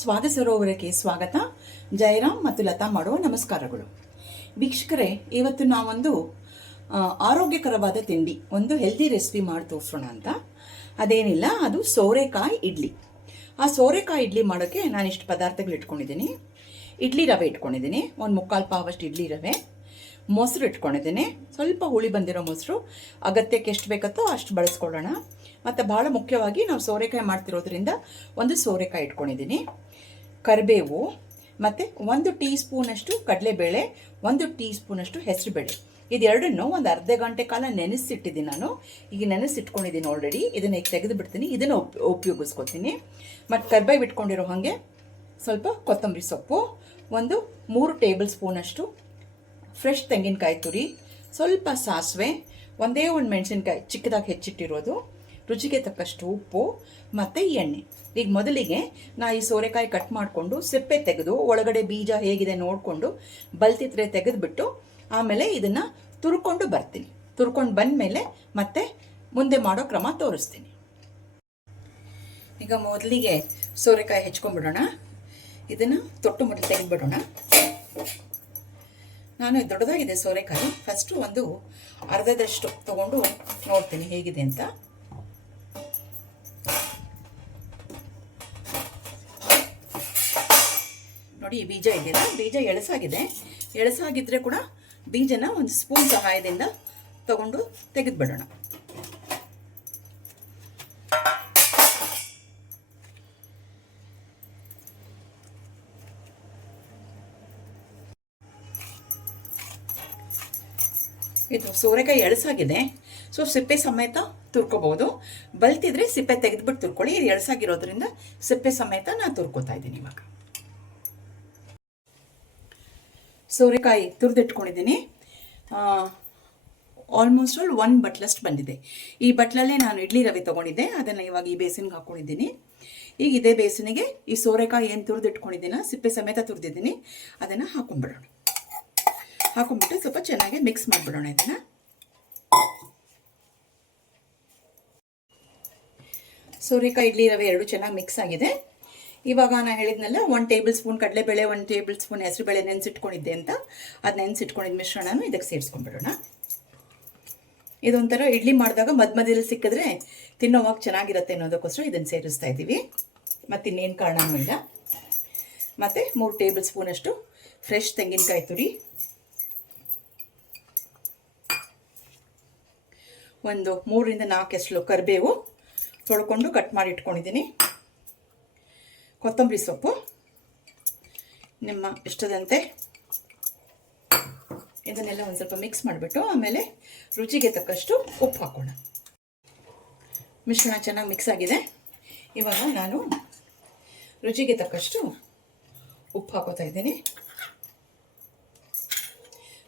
ಸ್ವಾದ ಸರೋವರಕ್ಕೆ ಸ್ವಾಗತ. ಜಯರಾಮ್ ಮತ್ತು ಲತಾ ಮಾಡುವ ನಮಸ್ಕಾರಗಳು. ವೀಕ್ಷಕರೇ, ಇವತ್ತು ನಾವೊಂದು ಆರೋಗ್ಯಕರವಾದ ತಿಂಡಿ, ಒಂದು ಹೆಲ್ದಿ ರೆಸಿಪಿ ಮಾಡಿ ತೋರಿಸೋಣ ಅಂತ. ಅದೇನಿಲ್ಲ, ಅದು ಸೋರೆಕಾಯಿ ಇಡ್ಲಿ. ಆ ಸೋರೆಕಾಯಿ ಇಡ್ಲಿ ಮಾಡೋಕ್ಕೆ ನಾನು ಇಷ್ಟು ಪದಾರ್ಥಗಳು ಇಟ್ಕೊಂಡಿದ್ದೀನಿ. ಇಡ್ಲಿ ರವೆ ಇಟ್ಕೊಂಡಿದ್ದೀನಿ, ಒಂದು 3/4 ಪಾವಷ್ಟು ಇಡ್ಲಿ ರವೆ. ಮೊಸರು ಇಟ್ಕೊಂಡಿದ್ದೀನಿ, ಸ್ವಲ್ಪ ಹುಳಿ ಬಂದಿರೋ ಮೊಸರು, ಅಗತ್ಯಕ್ಕೆ ಎಷ್ಟು ಬೇಕತ್ತೋ ಅಷ್ಟು ಬಳಸ್ಕೊಳ್ಳೋಣ. ಮತ್ತು ಭಾಳ ಮುಖ್ಯವಾಗಿ ನಾವು ಸೋರೆಕಾಯಿ ಮಾಡ್ತಿರೋದ್ರಿಂದ ಒಂದು ಸೋರೆಕಾಯಿ ಇಟ್ಕೊಂಡಿದ್ದೀನಿ. ಕರಿಬೇವು ಮತ್ತು 1 ಟೀ ಸ್ಪೂನಷ್ಟು ಕಡಲೆಬೇಳೆ, 1 ಟೀ ಸ್ಪೂನಷ್ಟು ಹೆಸರುಬೇಳೆ. ಇದೆರಡನ್ನು ಒಂದು ಅರ್ಧ ಗಂಟೆ ಕಾಲ ನೆನೆಸಿಟ್ಟಿದ್ದೀನಿ ನಾನು. ಈಗ ನೆನೆಸಿಟ್ಕೊಂಡಿದ್ದೀನಿ ಆಲ್ರೆಡಿ. ಇದನ್ನು ಈಗ ತೆಗೆದು ಬಿಡ್ತೀನಿ, ಇದನ್ನು ಉಪಯೋಗಿಸ್ಕೊತೀನಿ. ಮತ್ತು ಕರಿಬೇವು ಇಟ್ಕೊಂಡಿರೋ ಹಾಗೆ ಸ್ವಲ್ಪ ಕೊತ್ತಂಬರಿ ಸೊಪ್ಪು, ಒಂದು 3 ಟೇಬಲ್ ಸ್ಪೂನಷ್ಟು ಫ್ರೆಶ್ ತೆಂಗಿನಕಾಯಿ ತುರಿ, ಸ್ವಲ್ಪ ಸಾಸಿವೆ, ಒಂದೇ ಒಂದು ಮೆಣಸಿನ್ಕಾಯಿ ಚಿಕ್ಕದಾಗಿ ಹೆಚ್ಚಿಟ್ಟಿರೋದು, ರುಚಿಗೆ ತಕ್ಕಷ್ಟು ಉಪ್ಪು ಮತ್ತು ಎಣ್ಣೆ. ಈಗ ಮೊದಲಿಗೆ ಈ ಸೋರೆಕಾಯಿ ಕಟ್ ಮಾಡಿಕೊಂಡು ಸಿಪ್ಪೆ ತೆಗೆದು ಒಳಗಡೆ ಬೀಜ ಹೇಗಿದೆ ನೋಡಿಕೊಂಡು ಬಲ್ತಿದ್ರೆ ತೆಗೆದುಬಿಟ್ಟು ಆಮೇಲೆ ಇದನ್ನು ತುರ್ಕೊಂಡು ಬರ್ತೀನಿ. ತುರ್ಕೊಂಡು ಬಂದ ಮೇಲೆ ಮತ್ತೆ ಮುಂದೆ ಮಾಡೋ ಕ್ರಮ ತೋರಿಸ್ತೀನಿ. ಈಗ ಮೊದಲಿಗೆ ಸೋರೆಕಾಯಿ ಹೆಚ್ಕೊಂಡ್ಬಿಡೋಣ. ಇದನ್ನು ತೊಟ್ಟು ಮೊದಲು ತೆಗೆದುಬಿಡೋಣ. ನಾನು ದೊಡ್ಡದಾಗಿದೆ ಸೋರೆಕಾಯಿ. ಫಸ್ಟು ಒಂದು ಅರ್ಧದಷ್ಟು ತೊಗೊಂಡು ನೋಡ್ತೀನಿ ಹೇಗಿದೆ ಅಂತ. ನೋಡಿ, ಈ ಬೀಜ ಇದೆಯಲ್ಲ, ಬೀಜ ಎಳಸಾಗಿದ್ರೆ ಕೂಡ ಬೀಜನ ಒಂದು ಸ್ಪೂನ್ ಸಹಾಯದಿಂದ ತಗೊಂಡು ತೆಗೆದುಬಿಡೋಣ. ಇದು ಸೋರೆಕಾಯಿ ಎಳಸಾಗಿದೆ, ಸೊ ಸಿಪ್ಪೆ ಸಮೇತ ತುರ್ಕೋಬಹುದು. ಬಲ್ತಿದ್ರೆ ಸಿಪ್ಪೆ ತೆಗೆದುಬಿಟ್ಟು ತುರ್ಕೊಳ್ಳಿ. ಇದು ಎಳಸಾಗಿರೋದ್ರಿಂದ ಸಿಪ್ಪೆ ಸಮೇತ ನಾನು ತುರ್ಕೋತಾ ಇದ್ದೀನಿ. ಇವಾಗ ಸೋರೆಕಾಯಿ ತುರಿದಿಟ್ಕೊಂಡಿದ್ದೀನಿ. ಆಲ್ಮೋಸ್ಟ್ 1 ಬಟ್ಲಷ್ಟು ಬಂದಿದೆ. ಈ ಬಟ್ಲಲ್ಲೇ ನಾನು ಇಡ್ಲಿ ರವೆ ತೊಗೊಂಡಿದ್ದೆ, ಅದನ್ನು ಇವಾಗ ಈ ಬೇಸಿನ್ಗೆ ಹಾಕ್ಕೊಂಡಿದ್ದೀನಿ. ಈಗ ಇದೇ ಬೇಸಿನಿಗೆ ಈ ಸೋರೆಕಾಯಿ ಏನು ತುರಿದಿಟ್ಕೊಂಡಿದ್ದೀನ, ಸಿಪ್ಪೆ ಸಮೇತ ತುರಿದಿದ್ದೀನಿ, ಅದನ್ನು ಹಾಕೊಂಡ್ಬಿಡೋಣ. ಹಾಕೊಂಡ್ಬಿಟ್ಟು ಸ್ವಲ್ಪ ಚೆನ್ನಾಗಿ ಮಿಕ್ಸ್ ಮಾಡಿಬಿಡೋಣ. ಇದನ್ನು ಸೋರೆಕಾಯಿ ಇಡ್ಲಿ ರವೆ ಎರಡು ಚೆನ್ನಾಗಿ ಮಿಕ್ಸ್ ಆಗಿದೆ. ಇವಾಗ ನಾನು ಹೇಳಿದ್ನಲ್ಲ, 1 ಟೇಬಲ್ ಸ್ಪೂನ್ ಕಡಲೆಬೇಳೆ, 1 ಟೇಬಲ್ ಸ್ಪೂನ್ ಹೆಸರುಬೇಳೆ ನೆನೆಸಿಟ್ಕೊಂಡಿದ್ದೆ ಅಂತ. ಅದು ನೆನೆಸಿಟ್ಕೊಂಡಿದ್ದ ಮಿಶ್ರಣನೂ ಇದಕ್ಕೆ ಸೇರಿಸ್ಕೊಂಡ್ಬಿಡೋಣ. ಇದೊಂಥರ ಇಡ್ಲಿ ಮಾಡಿದಾಗ ಮಧ್ಯದಲ್ಲಿ ಸಿಕ್ಕಿದ್ರೆ ತಿನ್ನೋವಾಗ ಚೆನ್ನಾಗಿರುತ್ತೆ ಅನ್ನೋದಕ್ಕೋಸ್ಕರ ಇದನ್ನು ಸೇರಿಸ್ತಾ ಇದ್ದೀವಿ. ಮತ್ತಿನ್ನೇನು ಕಾರಣನೂ ಇಲ್ಲ. ಮತ್ತು 3 ಟೇಬಲ್ ಸ್ಪೂನಷ್ಟು ಫ್ರೆಶ್ ತೆಂಗಿನಕಾಯಿ ತುರಿ, ಒಂದು 3 ರಿಂದ 4 ಎಸಳು ಕರಿಬೇವು ತೊಳ್ಕೊಂಡು ಕಟ್ ಮಾಡಿ ಇಟ್ಕೊಂಡಿದ್ದೀನಿ, ಕೊತ್ತಂಬರಿ ಸೊಪ್ಪು ನಿಮ್ಮ ಇಷ್ಟದಂತೆ. ಇದನ್ನೆಲ್ಲ ಒಂದು ಸ್ವಲ್ಪ ಮಿಕ್ಸ್ ಮಾಡಿಬಿಟ್ಟು ಆಮೇಲೆ ರುಚಿಗೆ ತಕ್ಕಷ್ಟು ಉಪ್ಪು ಹಾಕೋಣ. ಮಿಶ್ರಣ ಚೆನ್ನಾಗಿ ಮಿಕ್ಸ್ ಆಗಿದೆ. ಇವಾಗ ನಾನು ರುಚಿಗೆ ತಕ್ಕಷ್ಟು ಉಪ್ಪು ಹಾಕೋತಾ ಇದ್ದೀನಿ.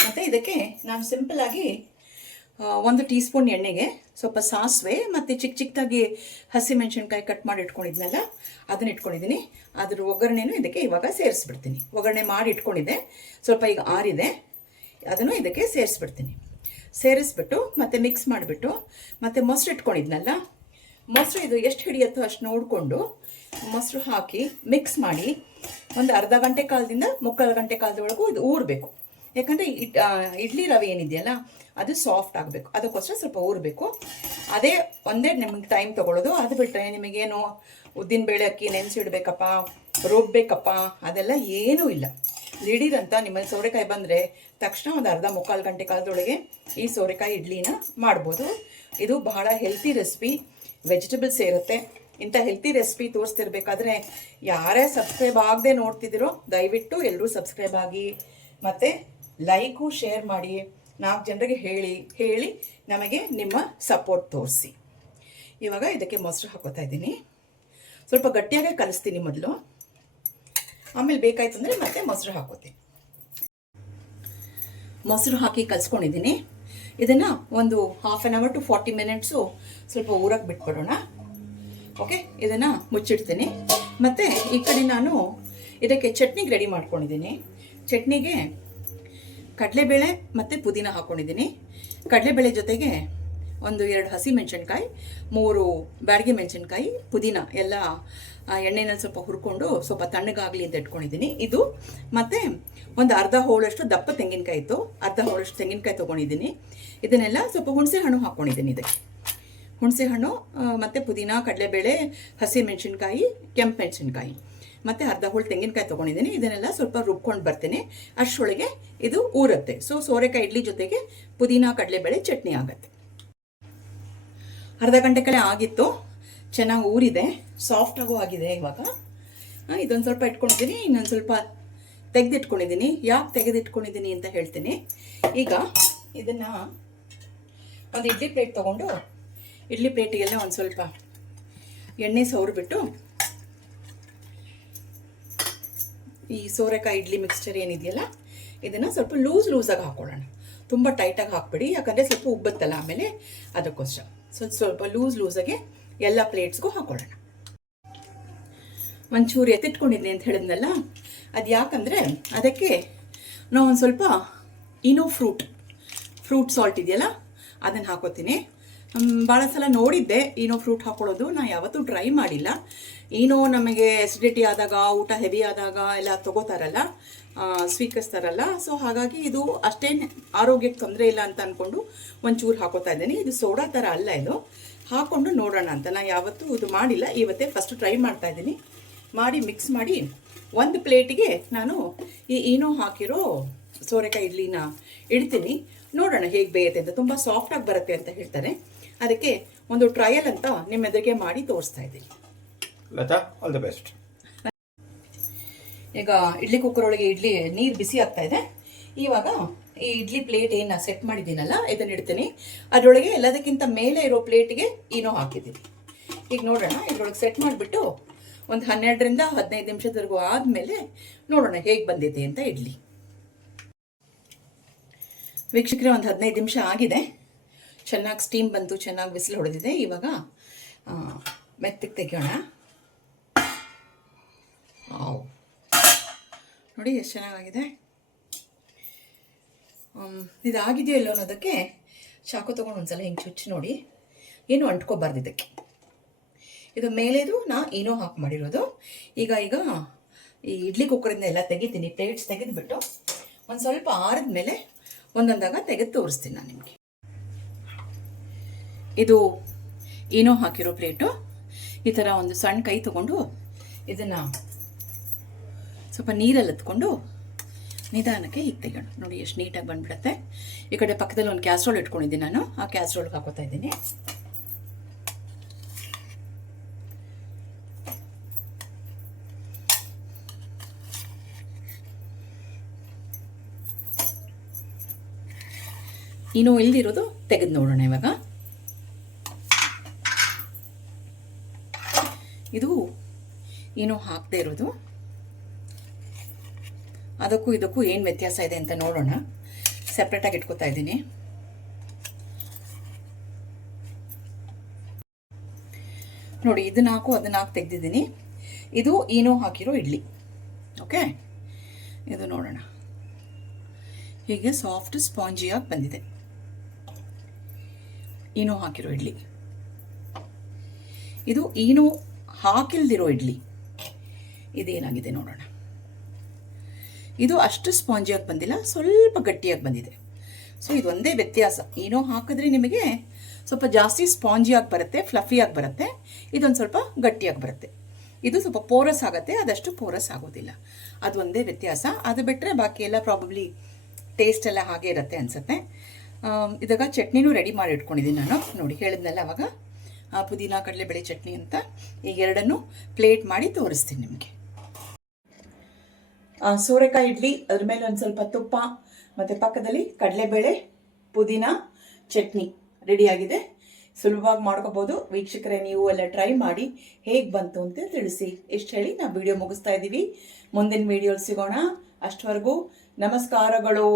ಮತ್ತು ಇದಕ್ಕೆ ನಾನು ಸಿಂಪಲ್ಲಾಗಿ 1 ಟೀ ಸ್ಪೂನ್ ಎಣ್ಣೆಗೆ ಸ್ವಲ್ಪ ಸಾಸಿವೆ ಮತ್ತು ಚಿಕ್ಕದಾಗಿ ಹಸಿಮೆಣಸಿನ್ಕಾಯಿ ಕಟ್ ಮಾಡಿ ಇಟ್ಕೊಂಡಿದ್ನಲ್ಲ, ಅದನ್ನ ಇಟ್ಕೊಂಡಿದ್ದೀನಿ. ಅದ್ರ ಒಗ್ಗರಣೆನೂ ಇದಕ್ಕೆ ಇವಾಗ ಸೇರಿಸ್ಬಿಡ್ತೀನಿ. ಒಗ್ಗರಣೆ ಮಾಡಿ ಇಟ್ಕೊಂಡಿದ್ದೆ, ಸ್ವಲ್ಪ ಈಗ ಆರಿದೆ, ಅದನ್ನು ಇದಕ್ಕೆ ಸೇರಿಸ್ಬಿಡ್ತೀನಿ. ಸೇರಿಸ್ಬಿಟ್ಟು ಮತ್ತೆ ಮಿಕ್ಸ್ ಮಾಡಿಬಿಟ್ಟು ಮತ್ತು ಮೊಸರು ಇಟ್ಕೊಂಡಿದ್ನಲ್ಲ, ಮೊಸರು ಇದು ಎಷ್ಟು ಹಿಡಿಯುತ್ತೋ ಅಷ್ಟು ನೋಡಿಕೊಂಡು ಮೊಸರು ಹಾಕಿ ಮಿಕ್ಸ್ ಮಾಡಿ ಒಂದು ಅರ್ಧ ಗಂಟೆ ಕಾಲದಿಂದ 3/4 ಗಂಟೆ ಕಾಲದೊಳಗೂ ಇದು ಊರಬೇಕು. ಯಾಕಂದರೆ ಇಡ್ಲಿ ರವೆ ಏನಿದೆಯಲ್ಲ ಅದು ಸಾಫ್ಟ್ ಆಗಬೇಕು, ಅದಕ್ಕೋಸ್ಕರ ಸ್ವಲ್ಪ ಊರಬೇಕು. ಒಂದೇ ನಿಮಗೆ ಟೈಮ್ ತೊಗೊಳ್ಳೋದು. ಅದು ಬಿಟ್ಟರೆ ನಿಮಗೇನು ಉದ್ದಿನಬೇಳೆ ಅಕ್ಕಿ ನೆನೆಸಿಡ್ಬೇಕಪ್ಪ, ರುಬ್ಬೇಕಪ್ಪ, ಅದೆಲ್ಲ ಏನೂ ಇಲ್ಲ. ದಿಢೀರಂತ ನಿಮ್ಮಲ್ಲಿ ಸೋರೆಕಾಯಿ ಬಂದರೆ ತಕ್ಷಣ ಒಂದು ಅರ್ಧ 3/4 ಗಂಟೆ ಕಾಲದೊಳಗೆ ಈ ಸೋರೆಕಾಯಿ ಇಡ್ಲಿನ ಮಾಡ್ಬೋದು. ಇದು ಬಹಳ ಹೆಲ್ತಿ ರೆಸಿಪಿ, ವೆಜಿಟೇಬಲ್ಸ್ ಇರುತ್ತೆ. ಇಂಥ ಹೆಲ್ತಿ ರೆಸಿಪಿ ತೋರಿಸ್ತಿರ್ಬೇಕಾದ್ರೆ ಯಾರೇ ಸಬ್ಸ್ಕ್ರೈಬ್ ಆಗದೆ ನೋಡ್ತಿದ್ದೀರೋ ದಯವಿಟ್ಟು ಎಲ್ಲರೂ ಸಬ್ಸ್ಕ್ರೈಬ್ ಆಗಿ, ಮತ್ತು ಲೈಕು ಶೇರ್ ಮಾಡಿ, 4 ಜನರಿಗೆ ಹೇಳಿ ನಮಗೆ ನಿಮ್ಮ ಸಪೋರ್ಟ್ ತೋರಿಸಿ. ಇವಾಗ ಇದಕ್ಕೆ ಮೊಸರು ಹಾಕೋತಾ ಇದ್ದೀನಿ. ಸ್ವಲ್ಪ ಗಟ್ಟಿಯಾಗೆ ಕಲಿಸ್ತೀನಿ ಮೊದಲು, ಆಮೇಲೆ ಬೇಕಾಯ್ತು ಅಂದರೆ ಮತ್ತೆ ಮೊಸರು ಹಾಕೋತೀನಿ. ಮೊಸರು ಹಾಕಿ ಕಲಿಸ್ಕೊಂಡಿದ್ದೀನಿ. ಇದನ್ನು ಒಂದು 1/2 hour to 40 minutes ಸ್ವಲ್ಪ ಊರಕ್ಕೆ ಬಿಟ್ಬಿಡೋಣ. ಓಕೆ, ಇದನ್ನು ಮುಚ್ಚಿಡ್ತೀನಿ. ಮತ್ತು ಈ ಕಡೆ ನಾನು ಇದಕ್ಕೆ ಚಟ್ನಿಗೆ ರೆಡಿ ಮಾಡ್ಕೊಂಡಿದ್ದೀನಿ. ಚಟ್ನಿಗೆ ಕಡಲೆಬೇಳೆ ಮತ್ತು ಪುದೀನ ಹಾಕ್ಕೊಂಡಿದ್ದೀನಿ. ಕಡಲೆಬೇಳೆ ಜೊತೆಗೆ 1-2 ಹಸಿ ಮೆಣಸಿನ್ಕಾಯಿ, 3 ಬ್ಯಾಡಗಿ ಮೆಣಸಿನ್ಕಾಯಿ, ಪುದೀನ ಎಲ್ಲ ಆ ಎಣ್ಣೆನಲ್ಲಿ ಸ್ವಲ್ಪ ಹುರ್ಕೊಂಡು ಸ್ವಲ್ಪ ತಣ್ಣಗಾಗಲಿ ಅಂತ ಇಟ್ಕೊಂಡಿದ್ದೀನಿ. ಇದು ಮತ್ತು ಒಂದು ಅರ್ಧ ಹೋಳಷ್ಟು ದಪ್ಪ ತೆಂಗಿನಕಾಯಿ ಇತ್ತು, ಅರ್ಧ ಹೋಳಷ್ಟು ತೆಂಗಿನಕಾಯಿ ತೊಗೊಂಡಿದ್ದೀನಿ. ಇದನ್ನೆಲ್ಲ ಸ್ವಲ್ಪ ಹುಣಸೆ ಹಣ್ಣು ಹಾಕ್ಕೊಂಡಿದ್ದೀನಿ. ಇದಕ್ಕೆ ಹುಣಸೆ ಹಣ್ಣು ಮತ್ತು ಪುದೀನ, ಕಡಲೆಬೇಳೆ, ಹಸಿ ಮೆಣಸಿನ್ಕಾಯಿ, ಕೆಂಪು ಮೆಣಸಿನ್ಕಾಯಿ ಮತ್ತು ಅರ್ಧ ಹೋಳು ತೆಂಗಿನಕಾಯಿ ತೊಗೊಂಡಿದ್ದೀನಿ. ಇದನ್ನೆಲ್ಲ ಸ್ವಲ್ಪ ರುಬ್ಕೊಂಡು ಬರ್ತೀನಿ. ಅಷ್ಟರೊಳಗೆ ಇದು ಊರುತ್ತೆ. ಸೋರೆಕಾಯಿ ಇಡ್ಲಿ ಜೊತೆಗೆ ಪುದೀನ ಕಡಲೆಬೇಳೆ ಚಟ್ನಿ ಆಗುತ್ತೆ. ಅರ್ಧ ಗಂಟೆ ಕಡೆ ಆಗಿತ್ತು, ಚೆನ್ನಾಗಿ ಊರಿದೆ, ಸಾಫ್ಟಾಗೂ ಆಗಿದೆ. ಇವಾಗ ಇದೊಂದು ಸ್ವಲ್ಪ ಇಟ್ಕೊಂಡಿದ್ದೀನಿ, ಇನ್ನೊಂದು ಸ್ವಲ್ಪ ತೆಗೆದಿಟ್ಕೊಂಡಿದ್ದೀನಿ. ಯಾಕೆ ತೆಗೆದಿಟ್ಕೊಂಡಿದ್ದೀನಿ ಅಂತ ಹೇಳ್ತೀನಿ. ಈಗ ಇದನ್ನು ಒಂದು ಇಡ್ಲಿ ಪ್ಲೇಟ್ ತೊಗೊಂಡು ಇಡ್ಲಿ ಪ್ಲೇಟಿಗೆಲ್ಲ ಒಂದು ಸ್ವಲ್ಪ ಎಣ್ಣೆ ಸವರ್ಬಿಟ್ಟು ಈ ಸೋರೆಕಾಯಿ ಇಡ್ಲಿ ಮಿಕ್ಸ್ಚರ್ ಏನಿದೆಯಲ್ಲ ಇದನ್ನು ಸ್ವಲ್ಪ ಲೂಸಾಗಿ ಹಾಕ್ಕೊಳ್ಳೋಣ. ತುಂಬ ಟೈಟಾಗಿ ಹಾಕ್ಬಿಡಿ, ಯಾಕಂದರೆ ಸ್ವಲ್ಪ ಉಬ್ಬತ್ತಲ್ಲ ಆಮೇಲೆ, ಅದಕ್ಕೋಸ್ಕರ ಸ್ವಲ್ಪ ಲೂಸಾಗೆ ಎಲ್ಲ ಪ್ಲೇಟ್ಸ್ಗೂ ಹಾಕ್ಕೊಳ್ಳೋಣ. ಒಂಚೂರು ಎತ್ತಿಟ್ಕೊಂಡಿದ್ದೀನಿ ಅಂತ ಹೇಳಿದ್ನಲ್ಲ, ಅದು ಯಾಕಂದರೆ ಅದಕ್ಕೆ ನಾವು ಒಂದು ಸ್ವಲ್ಪ ಇನೋ ಫ್ರೂಟ್ ಸಾಲ್ಟ್ ಇದೆಯಲ್ಲ ಅದನ್ನು ಹಾಕೋತೀನಿ. ಭಾಳ ಸಲ ನೋಡಿದ್ದೆ ಇನೋ ಫ್ರೂಟ್ ಹಾಕೊಳ್ಳೋದು, ನಾನು ಯಾವತ್ತೂ ಟ್ರೈ ಮಾಡಿಲ್ಲ. ಏನೋ ನಮಗೆ ಎಸಿಡಿಟಿ ಆದಾಗ, ಊಟ ಹೆವಿ ಆದಾಗ ಎಲ್ಲ ತೊಗೋತಾರಲ್ಲ, ಸ್ವೀಕರಿಸ್ತಾರಲ್ಲ, ಸೊ ಹಾಗಾಗಿ ಇದು ಅಷ್ಟೇನು ಆರೋಗ್ಯಕ್ಕೆ ತೊಂದರೆ ಇಲ್ಲ ಅಂತ ಅಂದ್ಕೊಂಡು ಒಂಚೂರು ಹಾಕೋತಾ ಇದ್ದೀನಿ. ಇದು ಸೋಡಾ ಥರ ಅಲ್ಲ, ಇದು ಹಾಕ್ಕೊಂಡು ನೋಡೋಣ ಅಂತ. ನಾನು ಯಾವತ್ತೂ ಇದು ಮಾಡಿಲ್ಲ, ಇವತ್ತೇ ಫಸ್ಟ್ ಟ್ರೈ ಮಾಡ್ತಾ ಇದ್ದೀನಿ. ಮಾಡಿ ಮಿಕ್ಸ್ ಮಾಡಿ ಒಂದು ಪ್ಲೇಟಿಗೆ ನಾನು ಈ ಏನೋ ಹಾಕಿರೋ ಸೋರೆಕಾಯಿ ಇಡ್ಲಿನ ಇಡ್ತೀನಿ. ನೋಡೋಣ ಹೇಗೆ ಬೇಯುತ್ತೆ ಅಂತ. ತುಂಬ ಸಾಫ್ಟಾಗಿ ಬರುತ್ತೆ ಅಂತ ಹೇಳ್ತಾರೆ, ಅದಕ್ಕೆ ಒಂದು ಟ್ರಯಲ್ ಅಂತ ನಿಮ್ಮ ಎದುರಿಗೆ ಮಾಡಿ ತೋರಿಸ್ತಾ ಇದ್ದೀನಿ. Latha, all the best. ಈಗ ಇಡ್ಲಿ ಕುಕ್ಕರ್ ಒಳಗೆ ನೀರು ಬಿಸಿ ಆಗ್ತಾ ಇದೆ. ಇವಾಗ ಈ ಇಡ್ಲಿ ಪ್ಲೇಟ್ ಏನು ಸೆಟ್ ಮಾಡಿದ್ದೀನಲ್ಲ ಇದನ್ನು ಇಡ್ತೀನಿ. ಅದರೊಳಗೆ ಎಲ್ಲದಕ್ಕಿಂತ ಮೇಲೆ ಇರೋ ಪ್ಲೇಟಿಗೆ ಏನೋ ಹಾಕಿದ್ದೀನಿ. ಈಗ ನೋಡೋಣ, ಇದ್ರೊಳಗೆ ಸೆಟ್ ಮಾಡಿಬಿಟ್ಟು ಒಂದು 12ರಿಂದ 15 ನಿಮಿಷದವರೆಗೂ ಆದಮೇಲೆ ನೋಡೋಣ ಹೇಗೆ ಬಂದಿದೆ ಅಂತ ಇಡ್ಲಿ. ವೀಕ್ಷಕರೇ, ಒಂದು 15 ನಿಮಿಷ ಆಗಿದೆ. ಚೆನ್ನಾಗಿ ಸ್ಟೀಮ್ ಬಂತು, ಚೆನ್ನಾಗಿ ಬಿಸಿಲು ಹೊಡೆದಿದೆ. ಇವಾಗ ಮೆತ್ತಗೆ ತೆಗೆಯೋಣ. ನೋಡಿ ಎಷ್ಟು ಚೆನ್ನಾಗಿದೆ. ಇದಾಗಿದೆಯೋ ಇಲ್ಲೋ ಅನ್ನೋದಕ್ಕೆ ಚಾಕು ತೊಗೊಂಡು ಒಂದ್ಸಲ ಹಿಂಗೆ ಚುಚ್ಚಿ ನೋಡಿ, ಏನು ಅಂಟ್ಕೋಬಾರ್ದು ಇದಕ್ಕೆ. ಇದು ಮೇಲೇದು ಏನೋ ಹಾಕಿ ಮಾಡಿರೋದು. ಈಗ ಈ ಇಡ್ಲಿ ಕುಕ್ಕರಿಂದ ಎಲ್ಲ ತೆಗಿತೀನಿ, ಪ್ಲೇಟ್ಸ್ ತೆಗೆದುಬಿಟ್ಟು ಒಂದು ಸ್ವಲ್ಪ ಆರಿದ ಮೇಲೆ ಒಂದೊಂದಾಗ ತೆಗೆದು ತೋರಿಸ್ತೀನಿ ನಾನು ನಿಮಗೆ. ಇದು ಏನೋ ಹಾಕಿರೋ ಪ್ಲೇಟು. ಈ ಥರ ಒಂದು ಸಣ್ಣ ಕೈ ತೊಗೊಂಡು ಇದನ್ನು ಸ್ವಲ್ಪ ನೀರಲ್ಲಿ ಎತ್ಕೊಂಡು ನಿಧಾನಕ್ಕೆ ಹೀಗೆ ತೆಗೋಣ. ನೋಡಿ ಎಷ್ಟು ನೀಟಾಗಿ ಬಂದ್ಬಿಡುತ್ತೆ. ಈ ಕಡೆ ಪಕ್ಕದಲ್ಲಿ ಒಂದು ಕ್ಯಾಸ್ಟ್ರೋಲ್ ಇಟ್ಕೊಂಡಿದ್ದೀನಿ ನಾನು, ಆ ಕ್ಯಾಸ್ಟ್ರೋಲ್ಗೆ ಹಾಕೋತಾ ಇದ್ದೀನಿ. ಇನ್ನೂ ಇಲ್ದಿರೋದು ತೆಗೆದು ನೋಡೋಣ ಇವಾಗ. ಇದು ಏನೋ ಹಾಕದೇ ಇರೋದು, ಅದಕ್ಕೂ ಇದಕ್ಕೂ ಏನು ವ್ಯತ್ಯಾಸ ಇದೆ ಅಂತ ನೋಡೋಣ. ಸೆಪ್ರೇಟಾಗಿ ಇಟ್ಕೋತಾ ಇದ್ದೀನಿ. ನೋಡಿ, ಇದನ್ನ ಹಾಕು ತೆಗೆದಿದ್ದೀನಿ. ಇದು ಏನೋ ಹಾಕಿರೋ ಇಡ್ಲಿ. ಓಕೆ, ಇದು ನೋಡೋಣ. ಹೀಗೆ ಸಾಫ್ಟ್ ಸ್ಪಾಂಜಿಯಾಗಿ ಬಂದಿದೆ ಏನೋ ಹಾಕಿರೋ ಇಡ್ಲಿ. ಇದು ಏನೋ ಹಾಕಿಲ್ದಿರೋ ಇಡ್ಲಿ. ಇದೇನಾಗಿದೆ ನೋಡೋಣ. ಇದು ಅಷ್ಟು ಸ್ಪಾಂಜಿಯಾಗಿ ಬಂದಿಲ್ಲ, ಸ್ವಲ್ಪ ಗಟ್ಟಿಯಾಗಿ ಬಂದಿದೆ. ಸೊ ಇದೊಂದೇ ವ್ಯತ್ಯಾಸ. ಏನೋ ಹಾಕಿದ್ರೆ ನಿಮಗೆ ಸ್ವಲ್ಪ ಜಾಸ್ತಿ ಸ್ಪಾಂಜಿಯಾಗಿ ಬರುತ್ತೆ, ಫ್ಲಫಿಯಾಗಿ ಬರುತ್ತೆ. ಇದೊಂದು ಸ್ವಲ್ಪ ಗಟ್ಟಿಯಾಗಿ ಬರುತ್ತೆ. ಇದು ಸ್ವಲ್ಪ ಪೋರಸ್ ಆಗುತ್ತೆ, ಅದಷ್ಟು ಪೋರಸ್ ಆಗೋದಿಲ್ಲ. ಅದು ಒಂದೇ ವ್ಯತ್ಯಾಸ. ಅದು ಬಿಟ್ಟರೆ ಬಾಕಿ ಎಲ್ಲ ಪ್ರಾಬಬ್ಲಿ ಟೇಸ್ಟ್ ಎಲ್ಲ ಹಾಗೆ ಇರುತ್ತೆ ಅನಿಸುತ್ತೆ. ಇದಾಗ ಚಟ್ನಿನೂ ರೆಡಿ ಮಾಡಿ ಇಟ್ಕೊಂಡಿದ್ದೀನಿ ನಾನು. ನೋಡಿ, ಹೇಳಿದ್ನಲ್ಲ ಅವಾಗ ಪುದೀನ ಕಡಲೆಬೇಳೆ ಚಟ್ನಿ ಅಂತ. ಈಗ ಎರಡನ್ನು ಪ್ಲೇಟ್ ಮಾಡಿ ತೋರಿಸ್ತೀನಿ ನಿಮಗೆ. ಸೋರೆಕಾಯಿ ಇಡ್ಲಿ, ಅದ್ರ ಮೇಲೆ ಒಂದು ಸ್ವಲ್ಪ ತುಪ್ಪ ಮತ್ತು ಪಕ್ಕದಲ್ಲಿ ಕಡಲೆಬೇಳೆ ಪುದೀನ ಚಟ್ನಿ ರೆಡಿಯಾಗಿದೆ. ಸುಲಭವಾಗಿ ಮಾಡ್ಕೋಬೋದು. ವೀಕ್ಷಕರೇ, ನೀವು ಎಲ್ಲ ಟ್ರೈ ಮಾಡಿ ಹೇಗೆ ಬಂತು ಅಂತ ತಿಳಿಸಿ. ಇಷ್ಟು ಹೇಳಿ ನಾವು ವಿಡಿಯೋ ಮುಗಿಸ್ತಾ ಇದ್ದೀವಿ. ಮುಂದಿನ ವಿಡಿಯೋಲಿ ಸಿಗೋಣ. ಅಷ್ಟವರೆಗೂ ನಮಸ್ಕಾರಗಳು.